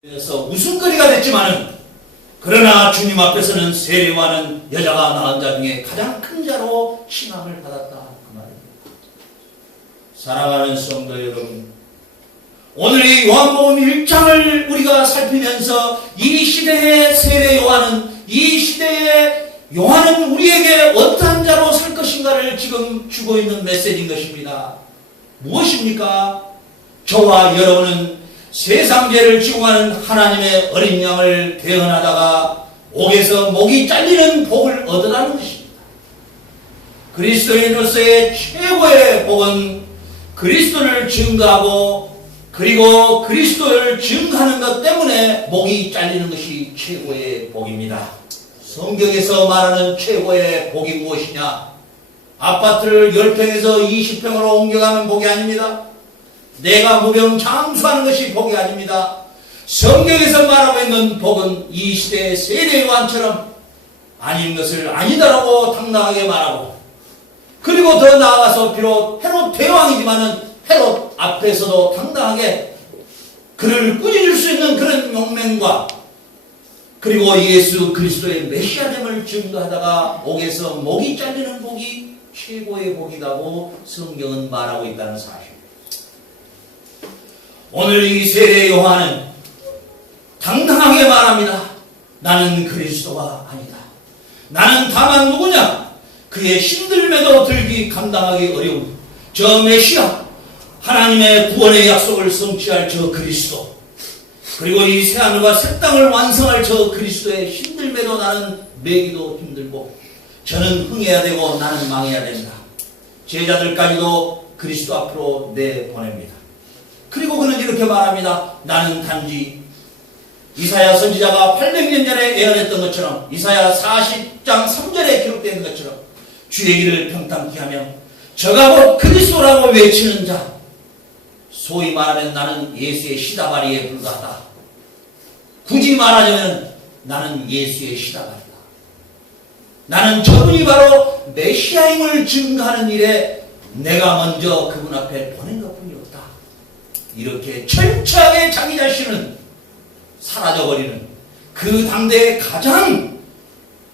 그래서 웃음거리가 됐지만은 그러나 주님 앞에서는 세례요한은 여자가 낳은 자 중에 가장 큰 자로 칭함을 받았다 그 말입니다. 사랑하는 성도 여러분, 오늘 이 요한복음 1장을 우리가 살피면서 이 시대의 세례요한은, 이 시대의 요한은 우리에게 어떠한 자로 살 것인가를 지금 주고 있는 메시지인 것입니다. 무엇입니까? 저와 여러분은 세상 죄를 지고 가는 하나님의 어린 양을 대언하다가 옥에서 목이 잘리는 복을 얻으라는 것입니다. 그리스도인으로서의 최고의 복은 그리스도를 증거하고 그리고 그리스도를 증거하는 것 때문에 목이 잘리는 것이 최고의 복입니다. 성경에서 말하는 최고의 복이 무엇이냐? 아파트를 10평에서 20평으로 옮겨가는 복이 아닙니다. 내가 무병장수하는 것이 복이 아닙니다. 성경에서 말하고 있는 복은 이 시대의 세례요한처럼 아닌 것을 아니다라고 당당하게 말하고, 그리고 더 나아가서 비록 헤롯 대왕이지만은 헤롯 앞에서도 당당하게 그를 꾸짖을 수 있는 그런 용맹과 그리고 예수 그리스도의 메시아됨을 증거하다가 옥에서 목이 잘리는 복이 최고의 복이라고 성경은 말하고 있다는 사실. 오늘 이 세례 요한은 당당하게 말합니다. 나는 그리스도가 아니다. 나는 다만 누구냐? 그의 힘들매도 들기 감당하기 어려운 저 메시아, 하나님의 구원의 약속을 성취할 저 그리스도, 그리고 이 새하늘과 새 땅을 완성할 저 그리스도의 힘들매도 나는 매기도 힘들고 저는 흥해야 되고 나는 망해야 된다. 제자들까지도 그리스도 앞으로 내보냅니다. 그리고 그는 이렇게 말합니다. 나는 단지 이사야 선지자가 800년 전에 예언했던 것처럼, 이사야 40장 3절에 기록되어 있는 것처럼 주의 길을 평탄케 하며 저가 곧 그리스도라고 외치는 자, 소위 말하면 나는 예수의 시다바리에 불과하다. 굳이 말하자면 나는 예수의 시다바리다. 나는 저분이 바로 메시아임을 증거하는 일에 내가 먼저 그분 앞에 보낸 것뿐이 없다. 이렇게 철저하게 자기 자신은 사라져버리는 그 당대의 가장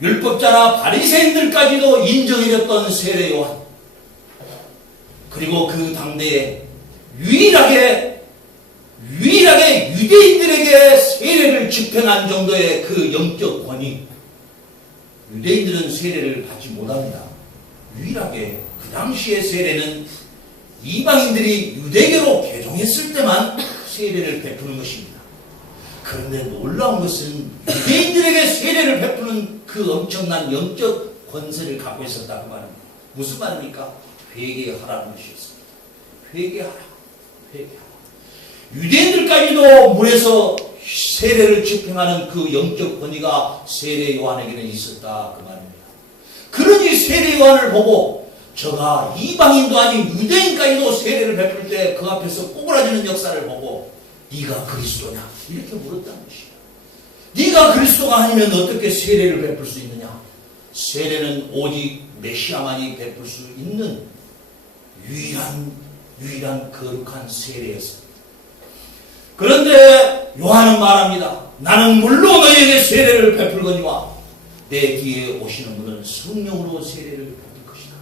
율법자나 바리새인들까지도 인정해줬던 세례 요한, 그리고 그 당대에 유일하게 유대인들에게 세례를 집행한 정도의 그 영적 권위, 유대인들은 세례를 받지 못합니다. 유일하게 그 당시의 세례는 이방인들이 유대교로 개종했을 때만 세례를 베푸는 것입니다. 그런데 놀라운 것은 유대인들에게 세례를 베푸는 그 엄청난 영적 권세를 갖고 있었다고 말합니다. 무슨 말입니까? 회개하라는 것이었습니다. 회개하라. 유대인들까지도 물에서 세례를 집행하는 그 영적 권위가 세례 요한에게는 있었다 그 말입니다. 그러니 세례 요한을 보고 저가 이방인도 아닌 유대인까지도 세례를 베풀 때 그 앞에서 꼬꾸라지는 역사를 보고 네가 그리스도냐? 이렇게 물었다는 것이야. 네가 그리스도가 아니면 어떻게 세례를 베풀 수 있느냐? 세례는 오직 메시아만이 베풀 수 있는 유일한 거룩한 세례였습니다. 그런데 요한은 말합니다. 나는 물로 너희에게 세례를 베풀거니와 내 뒤에 오시는 분은 성령으로 세례를 베풀 것이다.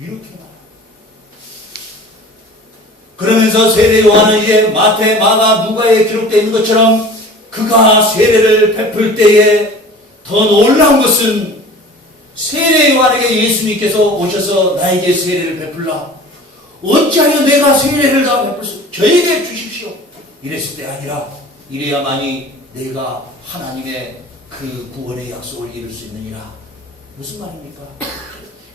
이렇게 말합니다. 그러면서 세례 요한은 이제 마태, 마가, 누가에 기록되어 있는 것처럼 그가 세례를 베풀 때에 더 놀라운 것은 세례 요한에게 예수님께서 오셔서 나에게 세례를 베풀라. 어찌하여 내가 세례를 다 베풀 수, 저에게 주십시오. 이랬을 때 아니라 이래야만이 내가 하나님의 그 구원의 약속을 이룰 수 있느니라. 무슨 말입니까?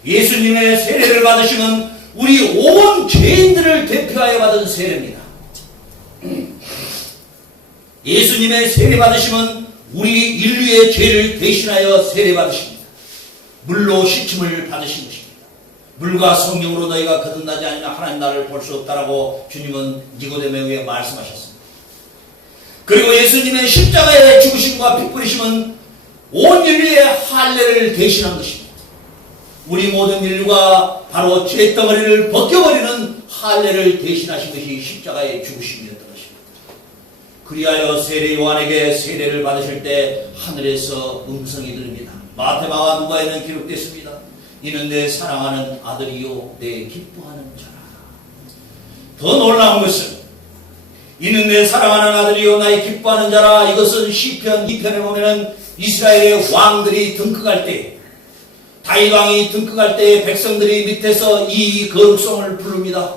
예수님의 세례를 받으시면 우리 온 죄인들을 대표하여 받은 세례입니다. 예수님의 세례 받으시면 우리 인류의 죄를 대신하여 세례 받으십니다. 물로 씻음을 받으신 것입니다. 물과 성령으로 너희가 거듭나지 않으면 하나님 나라를 볼 수 없다라고 주님은 니고데모에게 말씀하셨습니다. 그리고 예수님의 십자가의 죽으심과 피 뿌리심은 온 인류의 할례를 대신한 것입니다. 우리 모든 인류가 바로 죄덩어리를 벗겨버리는 할례를 대신하신 것이 십자가의 죽으심이었던 것입니다. 그리하여 세례 요한에게 세례를 받으실 때 하늘에서 음성이 들립니다. 마태마가 누가에는 기록됐습니다. 이는 내 사랑하는 아들이요 내 기뻐하는 자라. 더 놀라운 것은 이는 내 사랑하는 아들이요 나의 기뻐하는 자라. 이것은 시편 2편에 보면은 이스라엘의 왕들이 등극할 때, 다윗 왕이 등극할 때 백성들이 밑에서 이 거룩성을 부릅니다.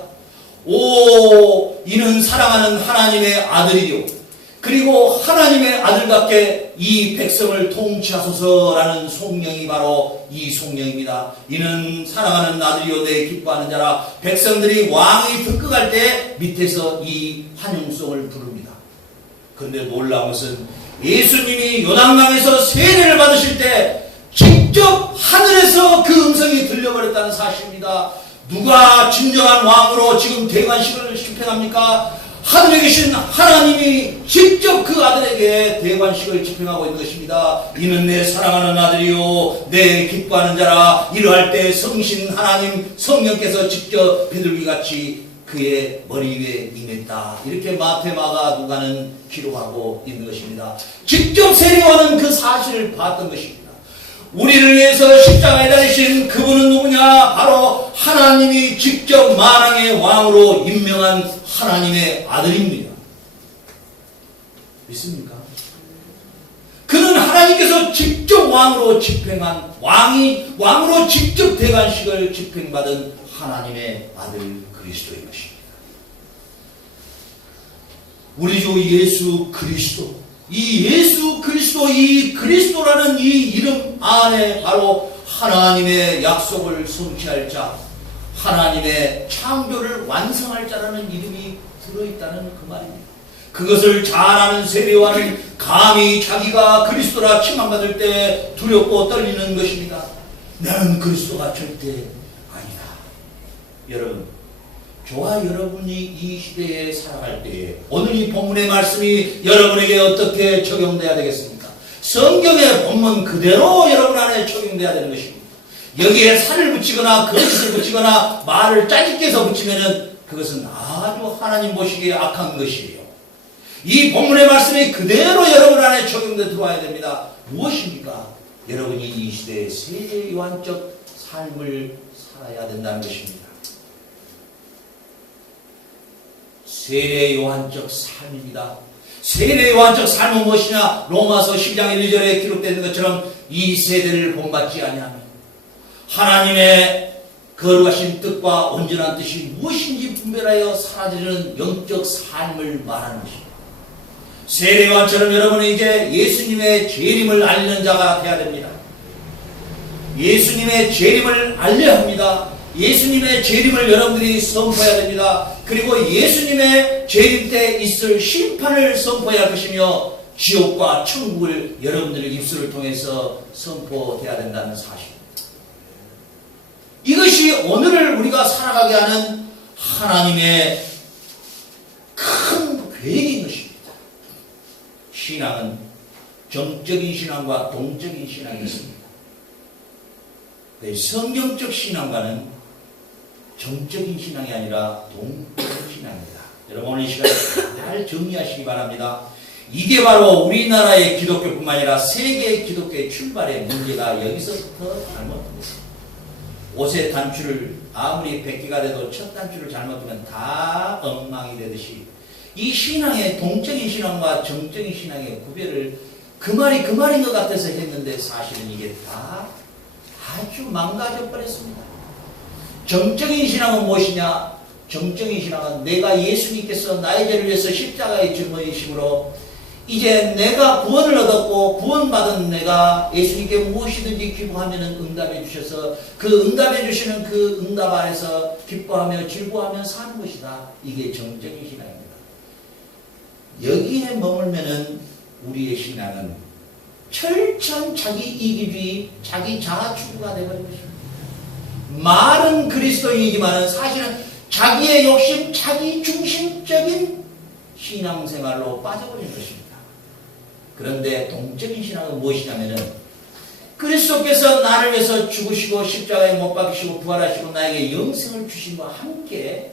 오, 이는 사랑하는 하나님의 아들이요, 그리고 하나님의 아들답게 이 백성을 통치하소서라는 송명이 바로 이 송명입니다. 이는 사랑하는 아들이요 내 기뻐하는 자라. 백성들이 왕이 등극할 때 밑에서 이 환영송을 부릅니다. 그런데 놀라운 것은 예수님이 요단강에서 세례를 받으실 때 직접 하늘에서 그 음성이 들려버렸다는 사실입니다. 누가 진정한 왕으로 지금 대관식을 집행합니까? 하늘에 계신 하나님이 직접 그 아들에게 대관식을 집행하고 있는 것입니다. 이는 내 사랑하는 아들이요 내 기뻐하는 자라. 이러할 때 성신 하나님 성령께서 직접 비둘기같이 그의 머리 위에 임했다. 이렇게 마태마가 누가는 기록하고 있는 것입니다. 직접 세례요한은 그 사실을 봤던 것입니다. 우리를 위해서 십자가에 달리신 그분은 누구냐? 바로 하나님이 직접 만왕의 왕으로 임명한 하나님의 아들입니다. 믿습니까? 그는 하나님께서 직접 왕으로 집행한, 왕으로 직접 대관식을 집행받은 하나님의 아들 그리스도인 것입니다. 우리 주 예수 그리스도, 이 예수 그리스도, 이 그리스도라는 이 이름 안에 바로 하나님의 약속을 성취할 자, 하나님의 창조를 완성할 자라는 이름이 들어있다는 그 말입니다. 그것을 잘 아는 세례요한은 감히 자기가 그리스도라 칭함받을 때 두렵고 떨리는 것입니다. 나는 그리스도가 절대 아니다. 여러분, 저와 여러분이 이 시대에 살아갈 때에 오늘 이 본문의 말씀이 여러분에게 어떻게 적용돼야 되겠습니까? 성경의 본문 그대로 여러분 안에 적용돼야 되는 것입니다. 여기에 살을 붙이거나 거짓을 붙이거나 말을 짜집게서 붙이면은 그것은 아주 하나님 보시기에 악한 것이에요. 이 본문의 말씀이 그대로 여러분 안에 적용돼 들어와야 됩니다. 무엇입니까? 여러분이 이 시대에 세례 요한적 삶을 살아야 된다는 것입니다. 세례 요한적 삶입니다. 세례 요한적 삶은 무엇이냐? 로마서 12장 1, 2절에 기록되는 것처럼 이 세대를 본받지 아니하며 하나님의 거룩하신 뜻과 온전한 뜻이 무엇인지 분별하여 살아지는 영적 삶을 말하는 것입니다. 세례 요한처럼 여러분은 이제 예수님의 재림을 알리는 자가 되어야 됩니다. 예수님의 재림을 알려야 합니다. 예수님의 재림을 여러분들이 선포해야 됩니다. 그리고 예수님의 재림 때 있을 심판을 선포해야 할 것이며 지옥과 천국을 여러분들의 입술을 통해서 선포해야 된다는 사실. 이것이 오늘을 우리가 살아가게 하는 하나님의 큰 계획인 것입니다. 신앙은 정적인 신앙과 동적인 신앙이 있습니다. 성경적 신앙과는 정적인 신앙이 아니라 동적인 신앙입니다. 여러분 오늘 이 시간에 잘 정리하시기 바랍니다. 이게 바로 우리나라의 기독교뿐만 아니라 세계의 기독교의 출발의 문제가 여기서부터 잘못됩니다. 옷의 단추를 아무리 100개가 돼도 첫 단추를 잘못하면 다 엉망이 되듯이 이 신앙의 동적인 신앙과 정적인 신앙의 구별을 그 말이 그 말인 것 같아서 했는데 사실은 이게 다 아주 망가져 버렸습니다. 정적인 신앙은 무엇이냐? 정적인 신앙은 내가 예수님께서 나의 죄를 위해서 십자가에 짊어지심으로 이제 내가 구원을 얻었고 구원받은 내가 예수님께 무엇이든지 기도하면 응답해 주셔서 그 응답해 주시는 그 응답 안에서 기뻐하며 즐거워하며 사는 것이다. 이게 정적인 신앙입니다. 여기에 머물면은 우리의 신앙은 철저한 자기 이기주의, 자기 자아 추구가 되어버린 것입니다. 말은 그리스도인이지만 사실은 자기의 욕심, 자기 중심적인 신앙생활로 빠져버린 것입니다. 그런데 동적인 신앙은 무엇이냐면은 그리스도께서 나를 위해서 죽으시고 십자가에 못 박히시고 부활하시고 나에게 영생을 주심과 함께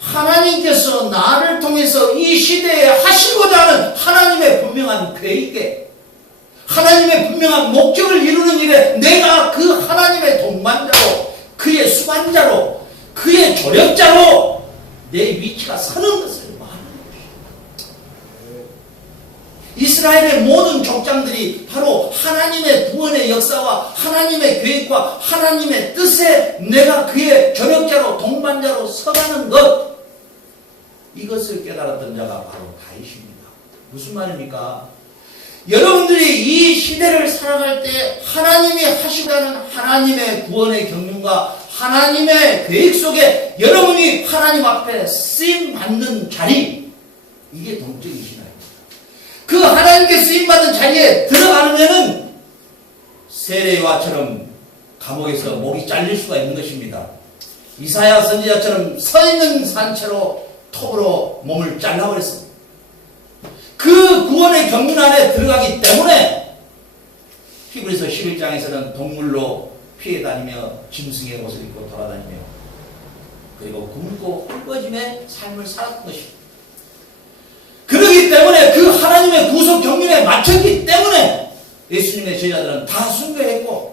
하나님께서 나를 통해서 이 시대에 하시고자 하는 하나님의 분명한 계획에, 하나님의 분명한 목적을 이루는 일에 내가 그 하나님의 동반자로, 그의 수반자로, 그의 조력자로 내 위치가 서는 것을 말하는 것입니다. 이스라엘의 모든 족장들이 바로 하나님의 구원의 역사와 하나님의 계획과 하나님의 뜻에 내가 그의 조력자로, 동반자로 서가는 것, 이것을 깨달았던 자가 바로 다윗입니다. 무슨 말입니까? 여러분들이 이 시대를 살아갈 때 하나님이 하시다는 하나님의 구원의 경륜과 하나님의 계획 속에 여러분이 하나님 앞에 쓰임받는 자리, 이게 동적인 신앙입니다. 그 하나님께 쓰임받는 자리에 들어가려면 세례와처럼 감옥에서 목이 잘릴 수가 있는 것입니다. 이사야 선지자처럼 서 있는 산채로 톱으로 몸을 잘라버렸습니다. 그 구원의 경륜 안에 들어가기 때문에 히브리서 11장에서는 동물로 피해 다니며 짐승의 옷을 입고 돌아다니며 그리고 굶고 헐벗임의 삶을 살았던 것입니다. 그러기 때문에 그 하나님의 구속 경륜에 맞췄기 때문에 예수님의 제자들은 다 순교했고